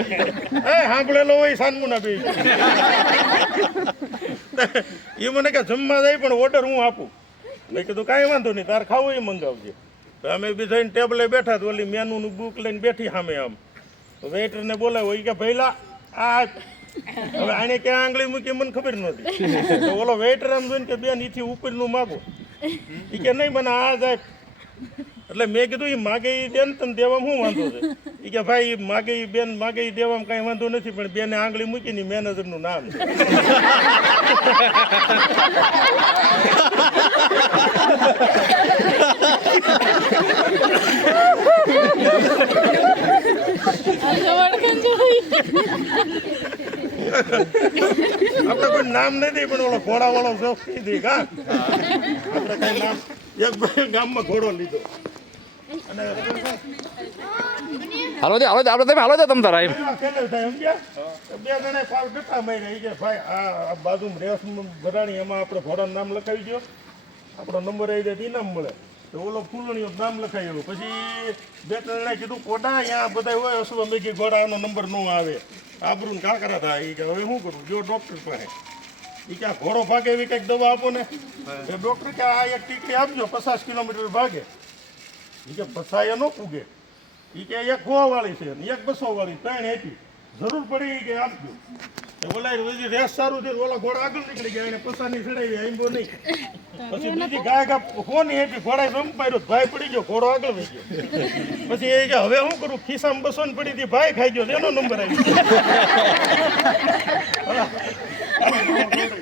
એ, સાંભળેલો હોય સાનમુના બે. એ મને કે જમવા જાય, પણ ઓર્ડર હું આપું. મેં કીધું, કાંઈ વાંધો નહીં, તારે ખાવું એ મંગાવજે. તો અમે બી જઈને ટેબલે બેઠા તો ઓલી મેનુનું બુક લઈને બેઠી સામે આમ. વેઇટરને બોલાવ્યો એ કે ભઈલા આ હવે આને ક્યાં આંગળી મૂકી, મને ખબર નહોતી. તો ઓલો વેઇટર આમ જોઈને કે, બેન, ઈથી ઉપરનું માગો. એ કે, નહીં, મને આ જાય એટલે મેં કીધું એ માગે એ દે ને, તને દેવામાં શું વાંધો છે? એ કે ભાઈ માગે બેન માગે દેવામાં કાંઈ વાંધો નથી, પણ બેને આંગળી મૂકીને મેનેજરનું નામ આપણે કોઈ નામ નથી પણ ઓલો ઘોડા વાળો શોખ કીધી દે કા? આપણે કઈ નામ એક ગામમાં ઘોડો લીધો. અને હાલો દે, હાલો આપણે તમે હાલો દે તમ એમ. થાય? તો બે જણા ફાલ માર્યા, ઈ કે ભાઈ, આ બાજુ રેસ ભરાણી એમાં આપણે ઘોડાનું નામ લખાવી દો આપણો નંબર આવી જાય ઇનામ મળે. તો ઓલો ફૂલણીઓ નામ લખાઈ આવ્યું પછી બે ત્રણ કીધું, કોડા અહીંયા બધા હોય અસવા મેં કીધું ઘોડાનો નંબર ન આવે. આબરૂ કાકરા થાય એ કે, હવે શું કરું? જો ડૉક્ટર પાસે. એ કે ઘોડો ભાગે એવી કંઈક દવા આપો ને. ડૉક્ટર કે, આ એક ટીકડી આપજો, પચાસ કિલોમીટર ભાગે. એ કે ફસાય ન પૂગે કે એક સો વાળી છે ને એક બસો વાળી ત્રણ આપી. જરૂર પડી કે આપજો ઓલા વળી રેસ સારું થયું ઓલા ઘોડા આગળ નીકળી ગયા એને પસાની ચડાવી આંબો નહીં. પછી બીજી ગાય ગા કોની હેઠી ઘોડા રમ પાડ્યો ભાઈ પડી ગયો ઘોડો આગળ વહી ગયો. પછી એ કે હવે શું કરું? ખિસ્સામાં બસો ને પડી હતી ભાઈ ખાઈ ગયો એનો નંબર આવી